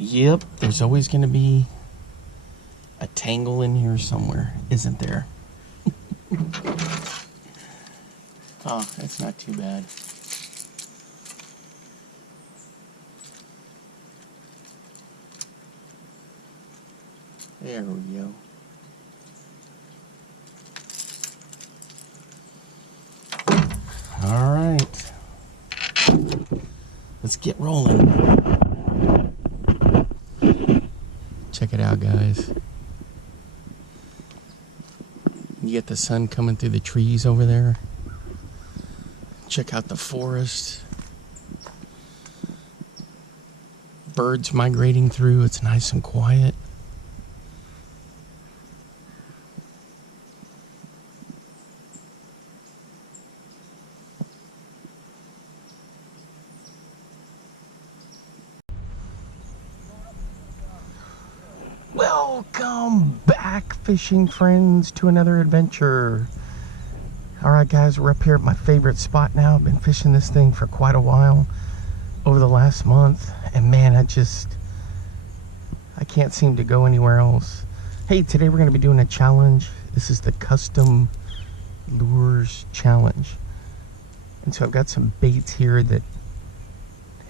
Yep, there's always going to be a tangle in here somewhere, isn't there? Oh, that's not too bad. There we go. All right. Let's get rolling. Check it out, guys. You get the sun coming through the trees over there. Check out the forest. Birds migrating through. It's nice and quiet. Welcome back, fishing friends, to another adventure. Alright guys, we're up here at my favorite spot now. I've been fishing this thing for quite a while, over the last month, and man, I can't seem to go anywhere else. Hey, today we're going to be doing a challenge. This is the Custom Lures Challenge. And so I've got some baits here that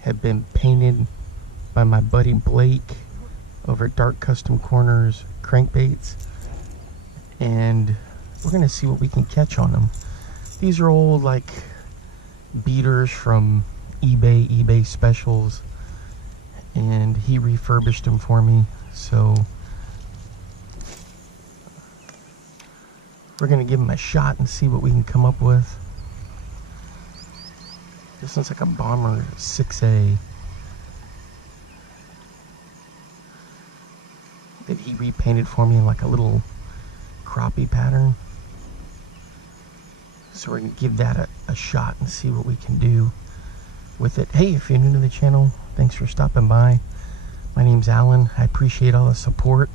have been painted by my buddy Blake over at Dark Custom Corners Crankbaits, and we're gonna see what we can catch on them. These are old like beaters from eBay specials, and he refurbished them for me, so we're gonna give them a shot and see what we can come up with. This one's like a Bomber 6A that he repainted for me in like a little crappie pattern. So we're gonna give that a shot and see what we can do with it. Hey, if you're new to the channel, thanks for stopping by. My name's Alan. I appreciate all the support.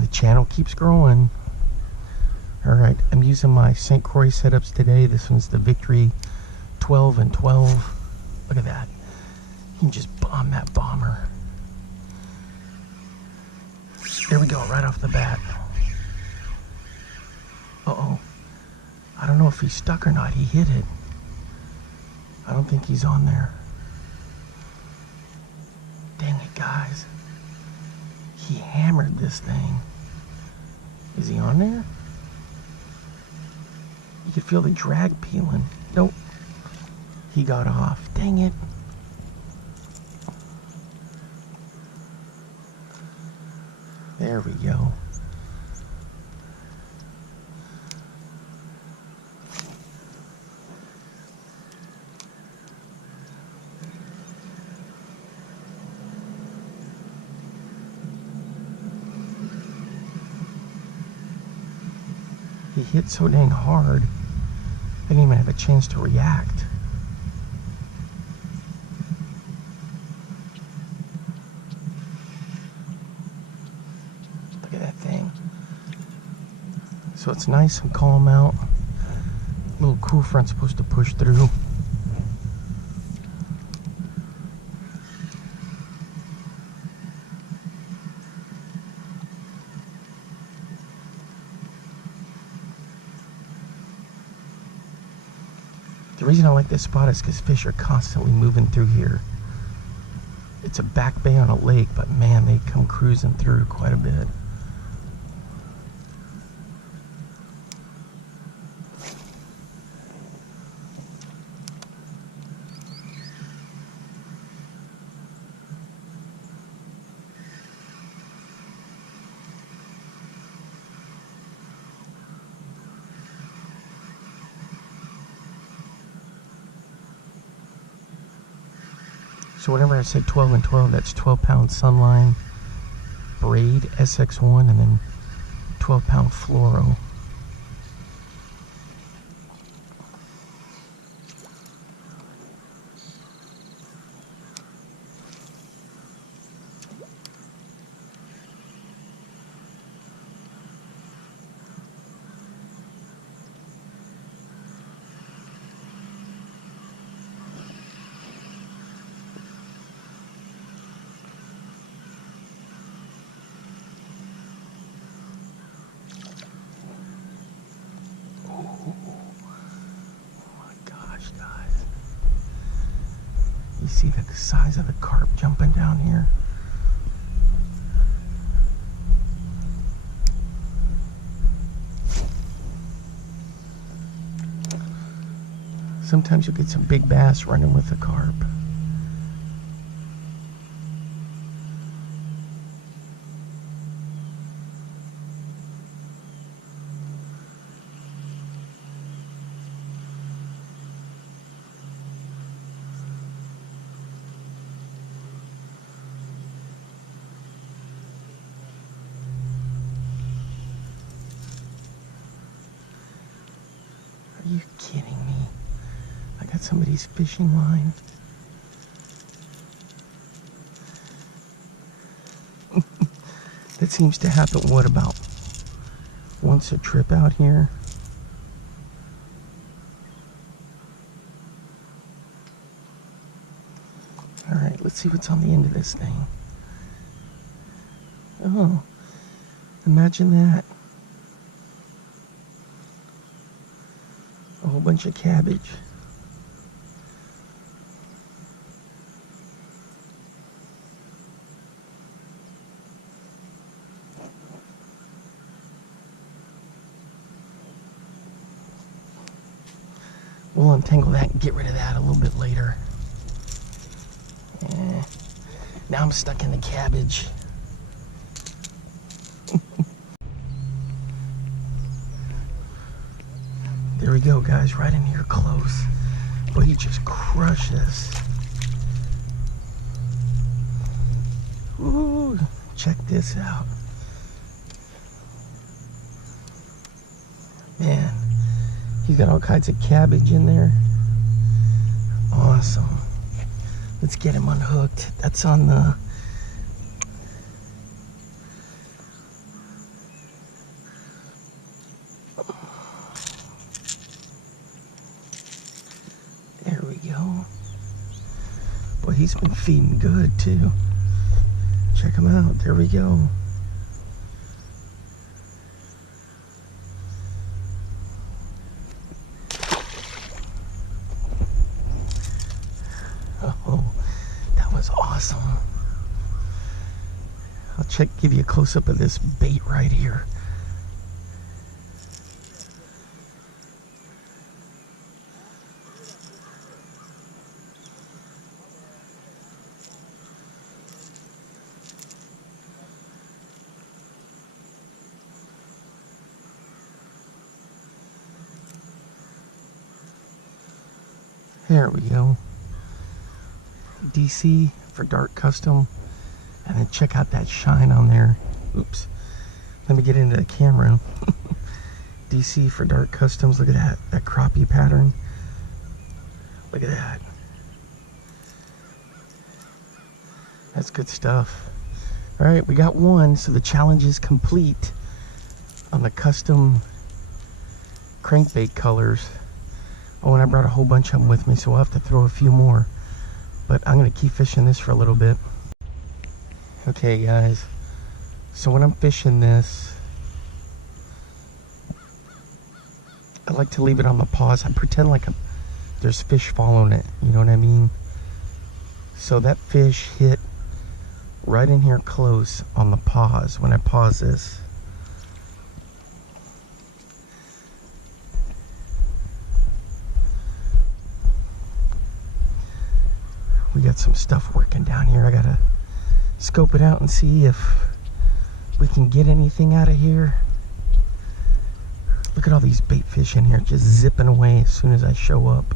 The channel keeps growing. Alright, I'm using my St. Croix setups today. This one's the Victory 12 and 12. Look at that. You can just bomb that bomber. There we go, right off the bat. Uh-oh. I don't know if he's stuck or not. He hit it. I don't think he's on there. Dang it, guys. He hammered this thing. Is he on there? You can feel the drag peeling. Nope. He got off. Dang it. There we go. He hit so dang hard, I didn't even have a chance to react. So it's nice and calm out. A little cool front supposed to push through. Look The reason I like this spot is because fish are constantly moving through here. It's a back bay on a lake, but man, they come cruising through quite a bit. So whenever I said 12 and 12, that's 12-pound Sunline braid SX1 and then 12-pound fluoro. see the size of the carp jumping down here. Sometimes you'll get some big bass running with the carp. Are you kidding me? I got somebody's fishing line. That seems to happen, what, about once a trip out here? Alright, let's see what's on the end of this thing. Oh, imagine that. A whole bunch of cabbage. We'll untangle that and get rid of that a little bit later. Now I'm stuck in the cabbage. There we go, guys, right in here close. But he just crushed this. Ooh, check this out. Man, he's got all kinds of cabbage in there. Awesome. Let's get him unhooked. That's on the... There we go. Boy, he's been feeding good too. Check him out. There we go. Oh, that was awesome. I'll give you a close-up of this bait right here. There we go. DC for dark custom. And then check out that shine on there. Oops. Let me get into the camera. DC for dark customs. Look at that crappie pattern. Look at that. That's good stuff. Alright, we got one, so the challenge is complete on the custom crankbait colors. Oh, and I brought a whole bunch of them with me, so I'll have to throw a few more. But I'm going to keep fishing this for a little bit. Okay, guys. So when I'm fishing this, I like to leave it on the pause. I pretend like there's fish following it. You know what I mean? So that fish hit right in here close on the pause when I pause this. We got some stuff working down here. I gotta scope it out and see if we can get anything out of here. Look at all these bait fish in here just zipping away as soon as I show up.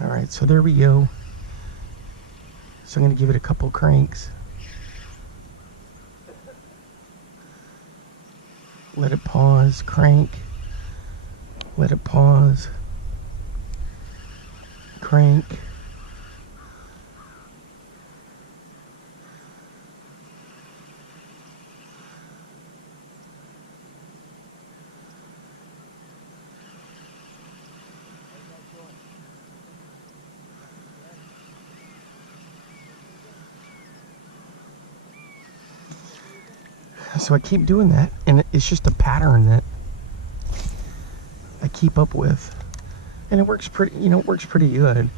Alright, so there we go. So I'm gonna give it a couple cranks. Let it pause, crank. Let it pause, crank. So I keep doing that, and it's just a pattern that I keep up with. And it works pretty, it works pretty good.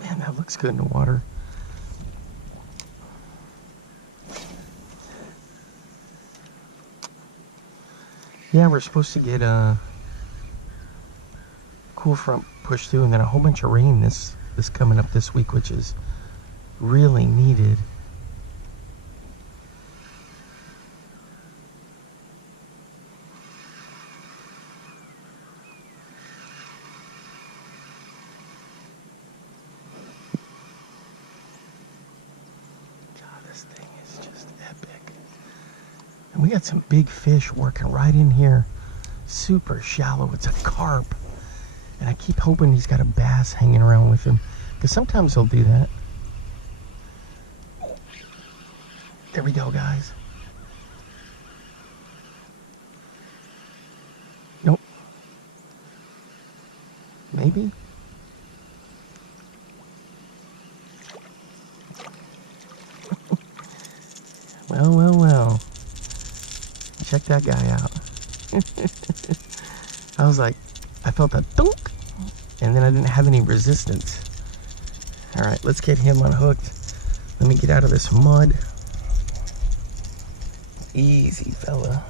Man, that looks good in the water. Yeah, we're supposed to get a cool front push through and then a whole bunch of rain this coming up this week, which is really needed. This thing is just epic. And we got some big fish working right in here. Super shallow. It's a carp. And I keep hoping he's got a bass hanging around with him, because sometimes he'll do that. There we go, guys. Nope. Maybe. Well. Check that guy out. I was like, I felt a thunk, and then I didn't have any resistance. All right, let's get him unhooked. Let me get out of this mud. Easy, fella.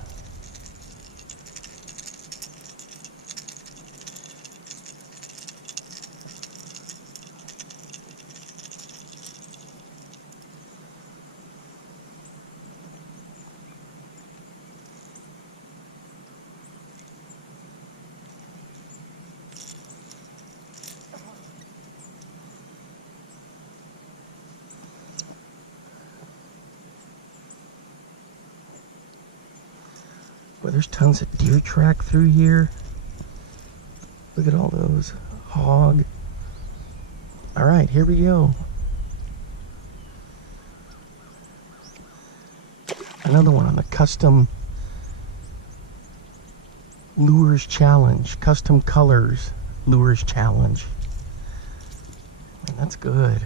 Well, there's tons of deer track through here. Look at all those. Hog. All right, here we go. Another one on the custom lures challenge. Custom colors lures challenge. Man, that's good.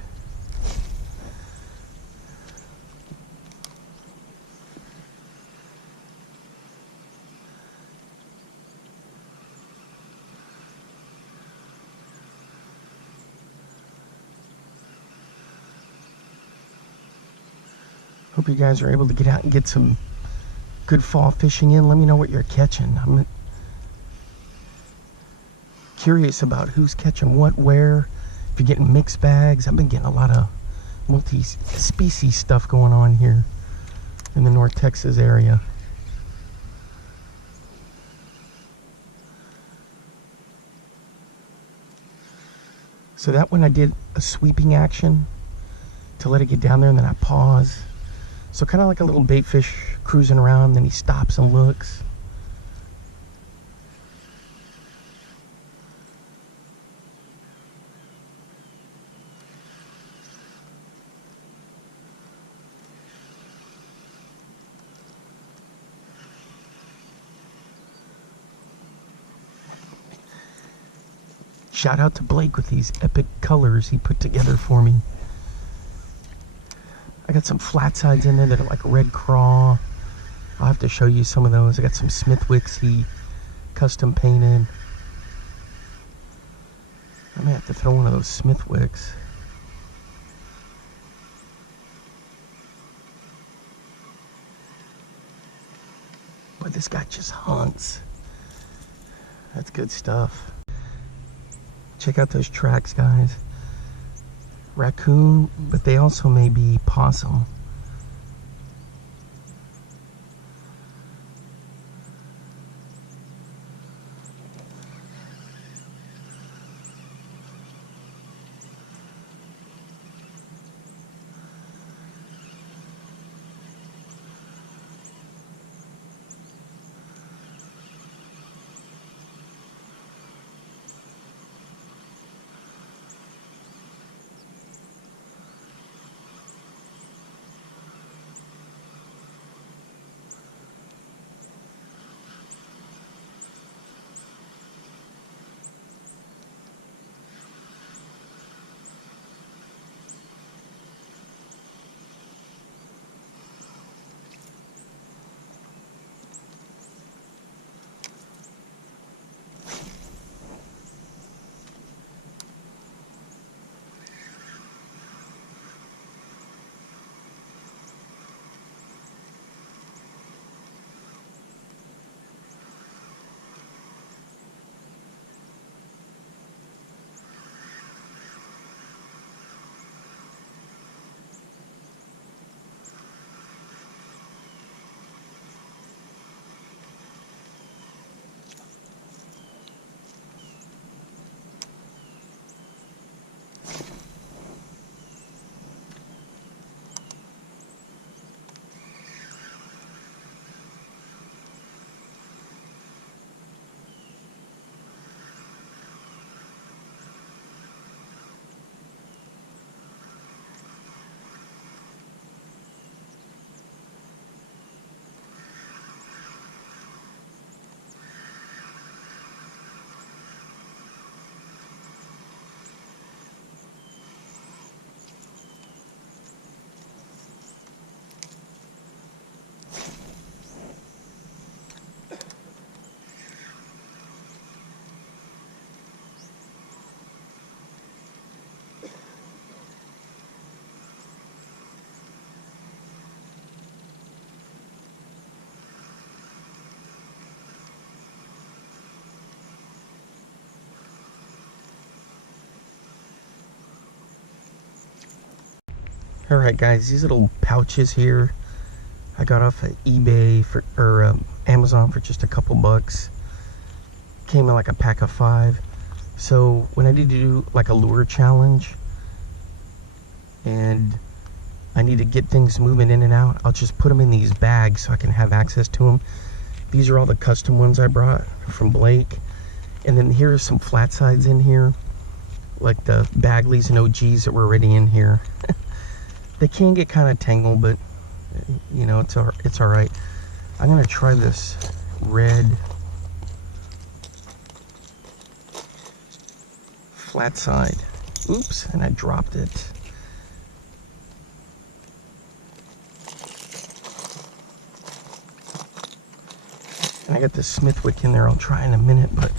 Hope you guys are able to get out and get some good fall fishing in. Let me know what you're catching. I'm curious about who's catching what, where. If you're getting mixed bags. I've been getting a lot of multi-species stuff going on here in the North Texas area. So that one I did a sweeping action to let it get down there, and then I pause. So kind of like a little bait fish cruising around, then he stops and looks. Shout out to Blake with these epic colors he put together for me. I got some flat sides in there that are like red craw. I'll have to show you some of those. I got some Smithwicks he custom painted. I may have to throw one of those Smithwicks. But this guy just hunts. That's good stuff. Check out those tracks, guys. Raccoon, but they also may be possum. Alright guys, these little pouches here I got off of eBay or Amazon for just a couple bucks. Came in like a pack of 5. So when I need to do like a lure challenge and I need to get things moving in and out, I'll just put them in these bags so I can have access to them. These are all the custom ones I brought from Blake. And then here are some flat sides in here, like the Bagleys and OGs that were already in here. They can get kind of tangled, but you know, it's all right. I'm gonna try this red flat side. Oops, and I dropped it. And I got the Smithwick in there. I'll try in a minute, but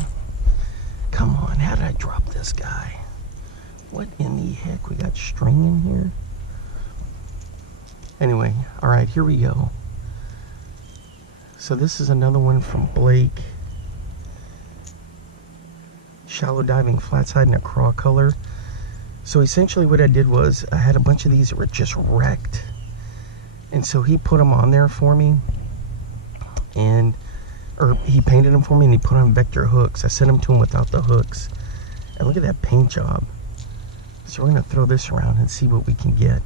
come on, how did I drop this guy? What in the heck? We got string in here? Anyway, all right, here we go. So this is another one from Blake. Shallow diving flat side in a craw color. So essentially what I did was I had a bunch of these that were just wrecked. And so he put them on there for me. Or he painted them for me and he put on vector hooks. I sent them to him without the hooks. And look at that paint job. So we're gonna throw this around and see what we can get.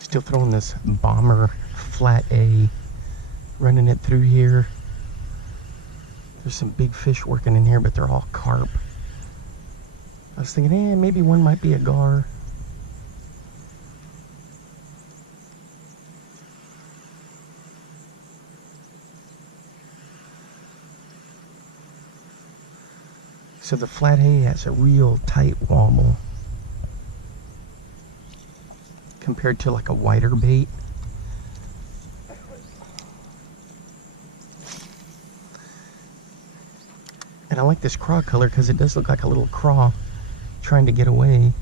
Still throwing this bomber flat A, running it through here. There's some big fish working in here, but they're all carp. I was thinking, maybe one might be a gar. So the flat A has a real tight wobble compared to like a wider bait. And I like this craw color because it does look like a little craw trying to get away.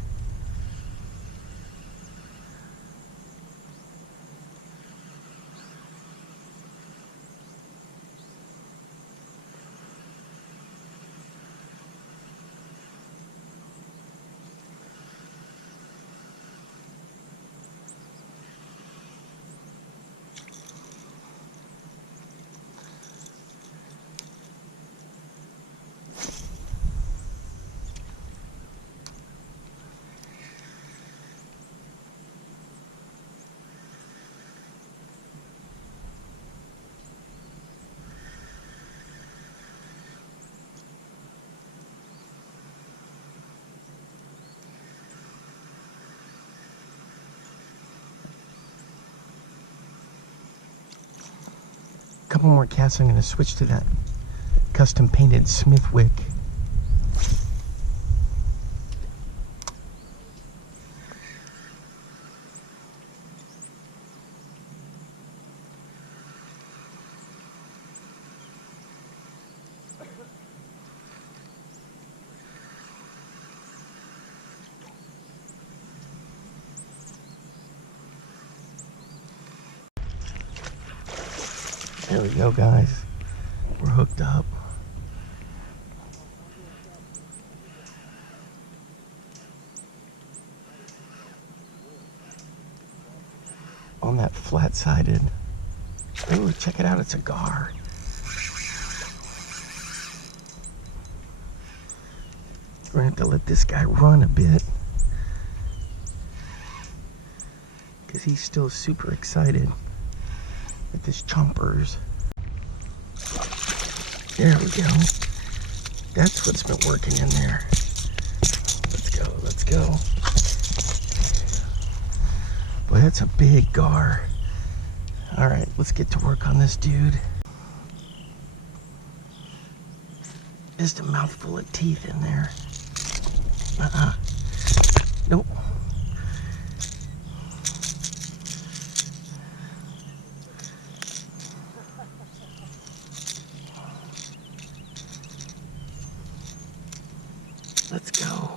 Couple more casts, I'm going to switch to that custom painted Smithwick. There we go, guys. We're hooked up. On that flat-sided. Ooh, check it out, it's a gar. We're gonna have to let this guy run a bit, because he's still super excited with his chompers. There we go. That's what's been working in there. Let's go, let's go. Boy, that's a big gar. All right, let's get to work on this dude. Just a mouthful of teeth in there. Nope. Let's go.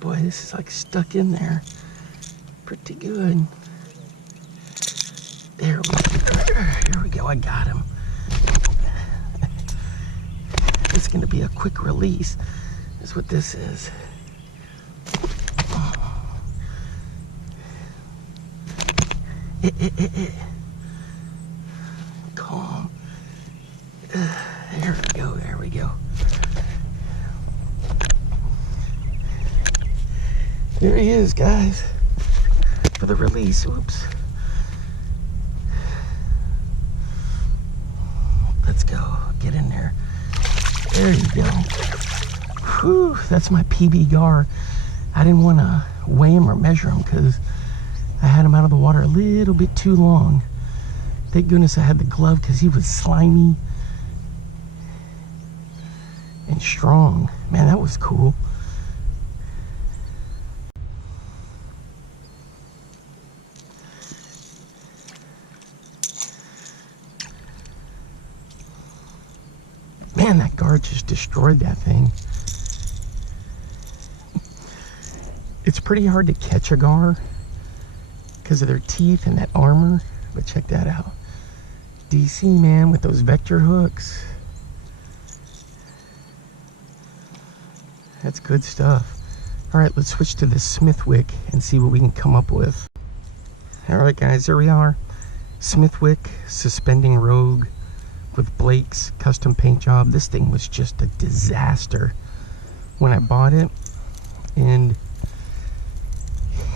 Boy, this is like stuck in there. Pretty good. Here we go, I got him. It's gonna be a quick release, is what this is. Calm. There we go, there we go. There he is, guys, for the release. Oops. Let's go. Get in there. There you go. Whew, that's my PB gar. I didn't want to weigh him or measure him because I had him out of the water a little bit too long. Thank goodness I had the glove because he was slimy and strong. Man, that was cool. Man, that guard just destroyed that thing. It's pretty hard to catch a gar because of their teeth and that armor, but check that out. DC, man, with those vector hooks. That's good stuff. All right, let's switch to the Smithwick and see what we can come up with. All right, guys, here we are. Smithwick suspending rogue with Blake's custom paint job. This thing was just a disaster when I bought it, and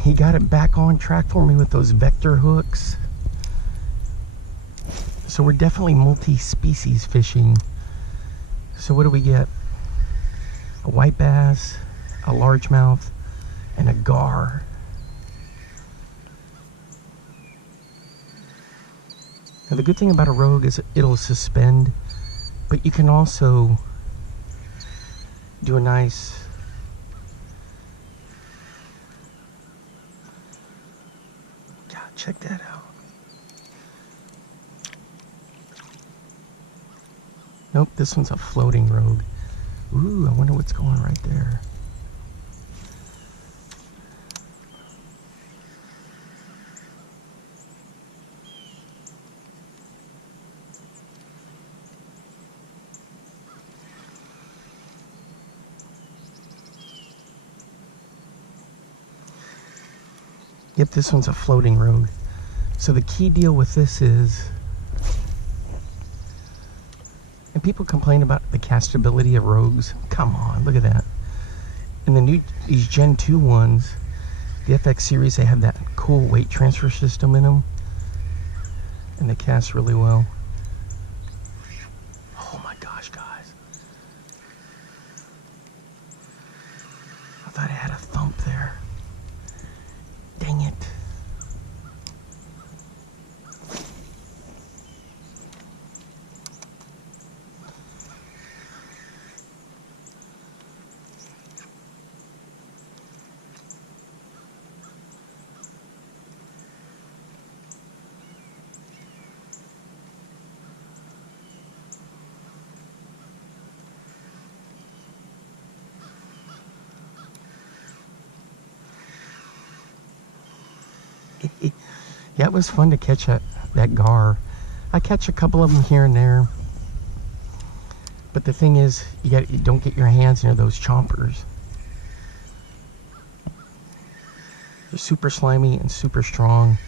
he got it back on track for me with those vector hooks. So we're definitely multi-species fishing. So what do we get? A white bass, a largemouth, and a gar. Now the good thing about a rogue is it'll suspend, but you can also do a nice check that out. Nope, this one's a floating rogue. Ooh, I wonder what's going right there. Yep, this one's a floating rogue. So the key deal with this is, and people complain about the castability of rogues. Come on, look at that. In the new, these Gen 2 ones, the FX series, they have that cool weight transfer system in them, and they cast really well. Oh my gosh, guys. I thought I had a thump there. Dang it. Yeah, it was fun to catch that gar. I catch a couple of them here and there. But the thing is, you don't get your hands near those chompers. They're super slimy and super strong.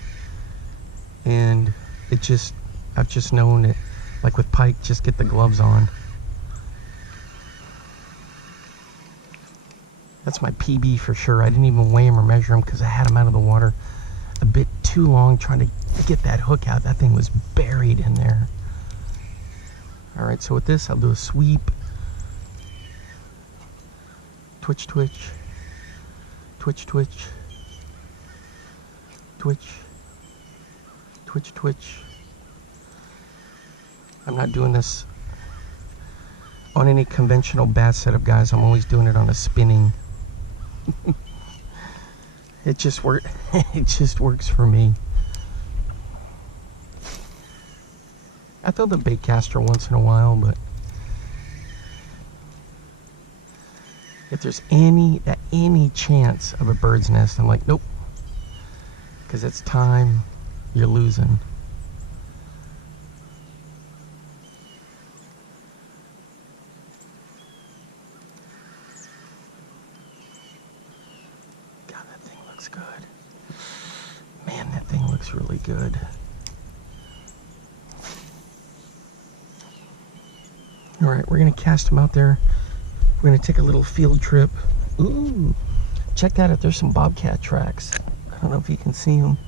And I've just known that, like with pike, just get the gloves on. That's my PB for sure. I didn't even weigh him or measure him because I had him out of the water a bit too long trying to get that hook out. That thing was buried in there. All right, so with this, I'll do a sweep. Twitch, twitch. Twitch, twitch. Twitch. Twitch, twitch. I'm not doing this on any conventional bass setup, guys. I'm always doing it on a spinning. It just works for me. I throw the bait caster once in a while, but if there's any chance of a bird's nest, I'm like, nope, because it's time. You're losing. Good. Man, that thing looks really good. All right, we're gonna cast him out there. We're gonna take a little field trip. Ooh, check that out. There's some bobcat tracks. I don't know if you can see them.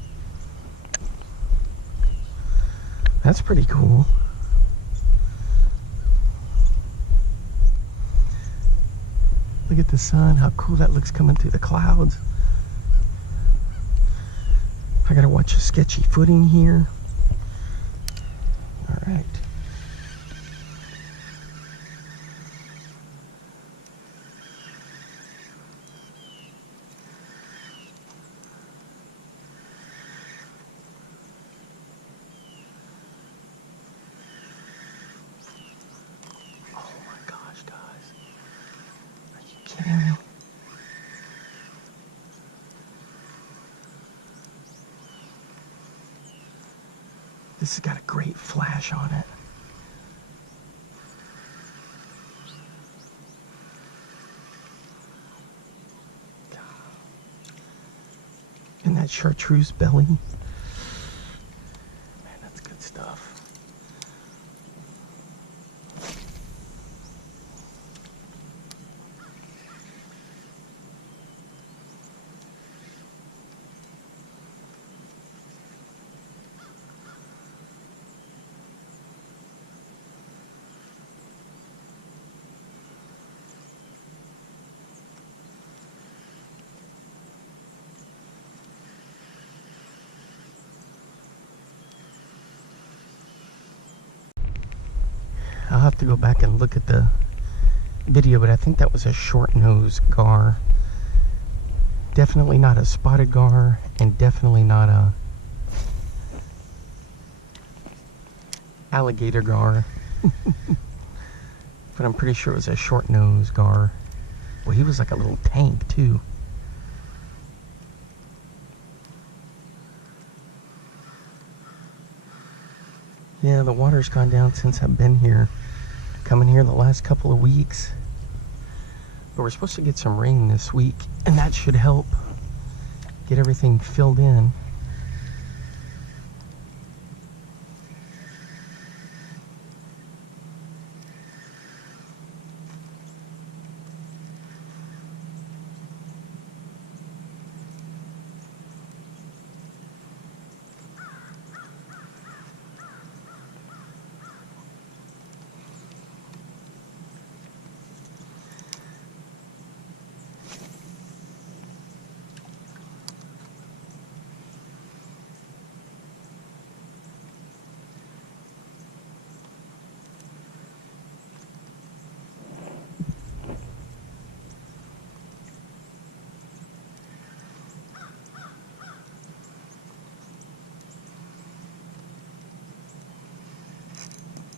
That's pretty cool. Look at the sun, how cool that looks coming through the clouds. I gotta watch a sketchy footing here. All right. Oh my gosh, guys. Are you kidding me? This has got a great flash on it. And that chartreuse belly. Man, that's good stuff. I'll have to go back and look at the video, but I think that was a short-nosed gar. Definitely not a spotted gar, and definitely not a alligator gar. But I'm pretty sure it was a short-nosed gar. Well, he was like a little tank too. Yeah, the water's gone down since I've been here. Coming here the last couple of weeks. But we're supposed to get some rain this week, and that should help get everything filled in.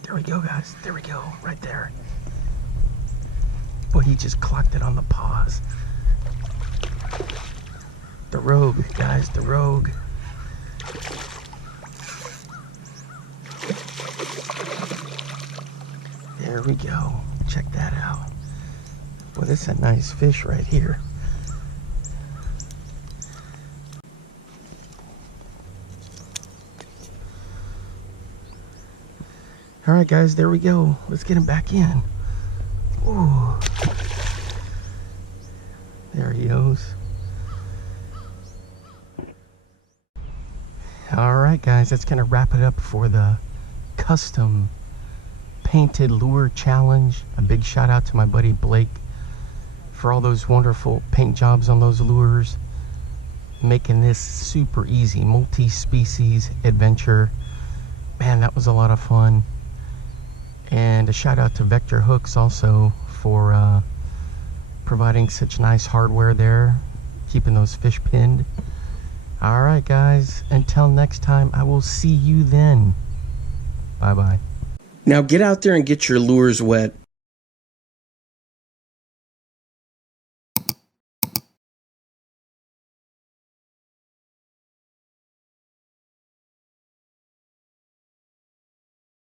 There we go, guys. There we go. Right there. Boy, he just clocked it on the pause. The rogue, guys. The rogue. There we go. Check that out. Well, this is a nice fish right here. All right, guys, there we go. Let's get him back in. Ooh. There he goes. All right, guys, that's going to wrap it up for the custom painted lure challenge. A big shout out to my buddy Blake for all those wonderful paint jobs on those lures, making this super easy multi-species adventure. Man, that was a lot of fun. And a shout out to Vector Hooks also for providing such nice hardware there, keeping those fish pinned. All right, guys, until next time, I will see you then. Bye-bye. Now get out there and get your lures wet.